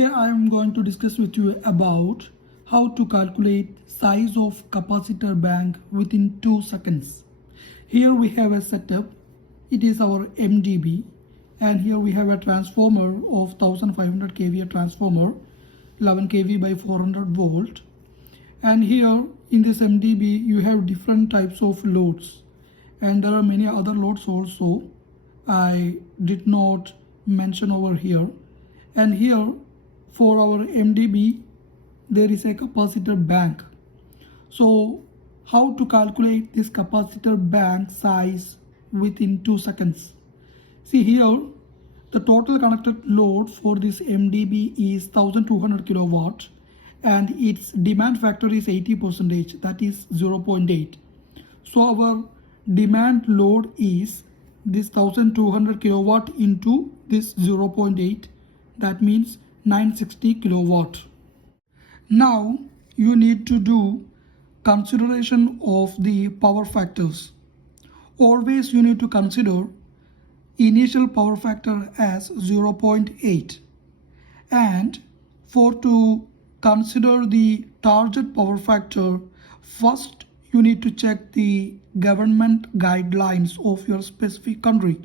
Today I am going to discuss with you about how to calculate size of capacitor bank within 2 seconds. Here we have a setup. It is our MDB, and here we have a transformer of 1500 kVA transformer, 11 kV by 400 volt. And here in this MDB you have different types of loads, and there are many other loads also I did not mention over here. And here for our MDB there is a capacitor bank. So how to calculate this capacitor bank size within 2 seconds? See here, the total connected load for this MDB is 1200 kilowatt and its demand factor is 80%, that is 0.8. So our demand load is this 1200 kilowatt into this 0.8, that means 960 kilowatt. Now you need to do consideration of the power factors. Always you need to consider initial power factor as 0.8, and to consider the target power factor, first you need to check the government guidelines of your specific country.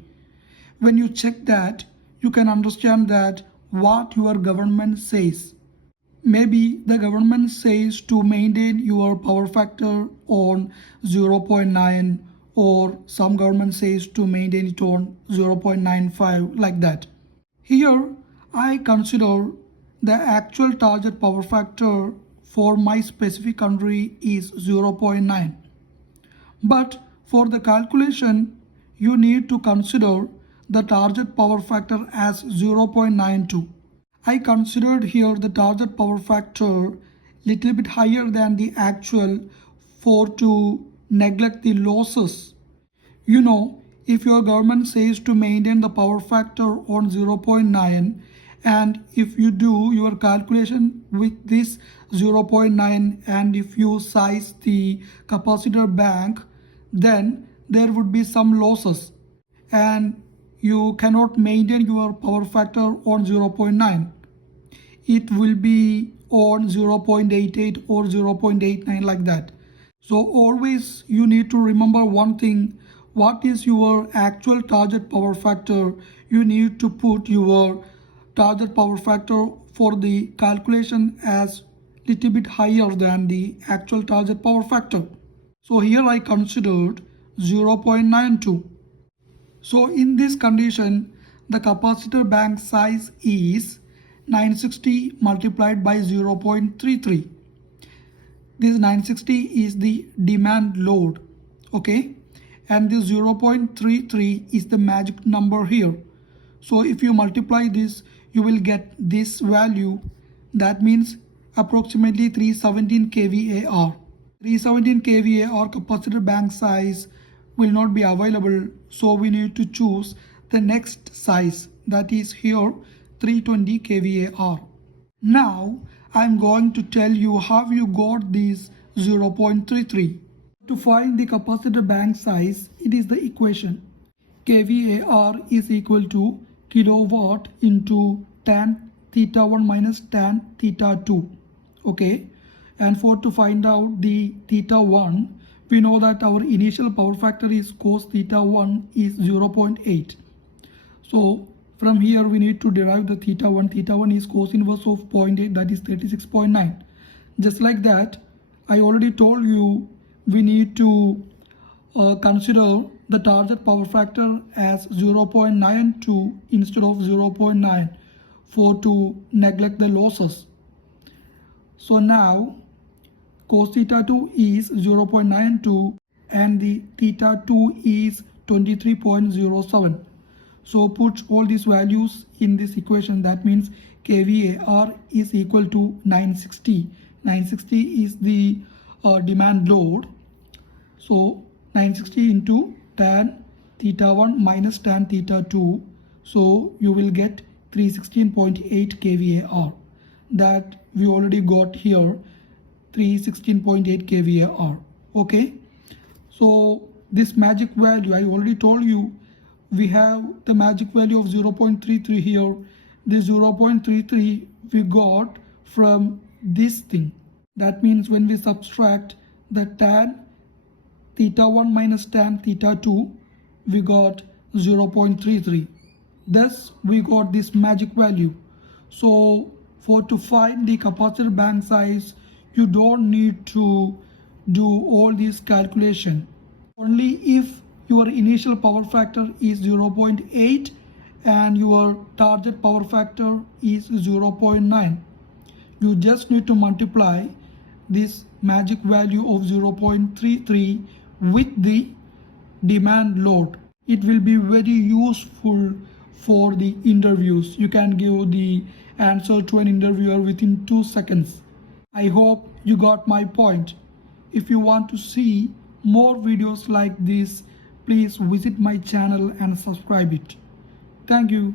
When you check that, you can understand that what your government says. Maybe the government says to maintain your power factor on 0.9, or some government says to maintain it on 0.95, like that. Here I consider the actual target power factor for my specific country is 0.9. But for the calculation you need to consider the target power factor as 0.92. I considered here the target power factor little bit higher than the actual for to neglect the losses. You know, if your government says to maintain the power factor on 0.9, and if you do your calculation with this 0.9 and if you size the capacitor bank, then there would be some losses and you cannot maintain your power factor on 0.9. It will be on 0.88 or 0.89, like that. So always you need to remember one thing: what is your actual target power factor? You need to put your target power factor for the calculation as little bit higher than the actual target power factor. So here I considered 0.92. So in this condition, the capacitor bank size is 960 multiplied by 0.33. This 960 is the demand load, okay, and this 0.33 is the magic number here. So if you multiply this, you will get this value. That means approximately 317 kVAR. 317 kVAR capacitor bank size will not be available, so we need to choose the next size, that is here 320 kVAR. Now I am going to tell you how you got this 0.33. To find the capacitor bank size, it is the equation kVAR is equal to kilowatt into tan theta 1 minus tan theta 2. Okay, and to find out the theta 1, we know that our initial power factor is cos theta 1 is 0.8. So from here we need to derive the theta 1. Theta 1 is cos inverse of 0.8, that is 36.9. Just like that, I already told you we need to consider the target power factor as 0.92 instead of 0.9 to neglect the losses. So now cos theta 2 is 0.92 and the theta 2 is 23.07. So put all these values in this equation. That means kVAR is equal to 960. 960 is the demand load. So 960 into tan theta 1 minus tan theta 2. So you will get 316.8 kVAR. That we already got here, 316.8 kVAR. Okay, so this magic value, I already told you we have the magic value of 0.33 here. This 0.33 we got from this thing. That means when we subtract the tan theta 1 minus tan theta 2, we got 0.33. Thus we got this magic value. So to find the capacitor bank size, you don't need to do all this calculation. Only if your initial power factor is 0.8 and your target power factor is 0.9. You just need to multiply this magic value of 0.33 with the demand load. It will be very useful for the interviews. You can give the answer to an interviewer within 2 seconds. I hope you got my point. If you want to see more videos like this, please visit my channel and subscribe it. Thank you.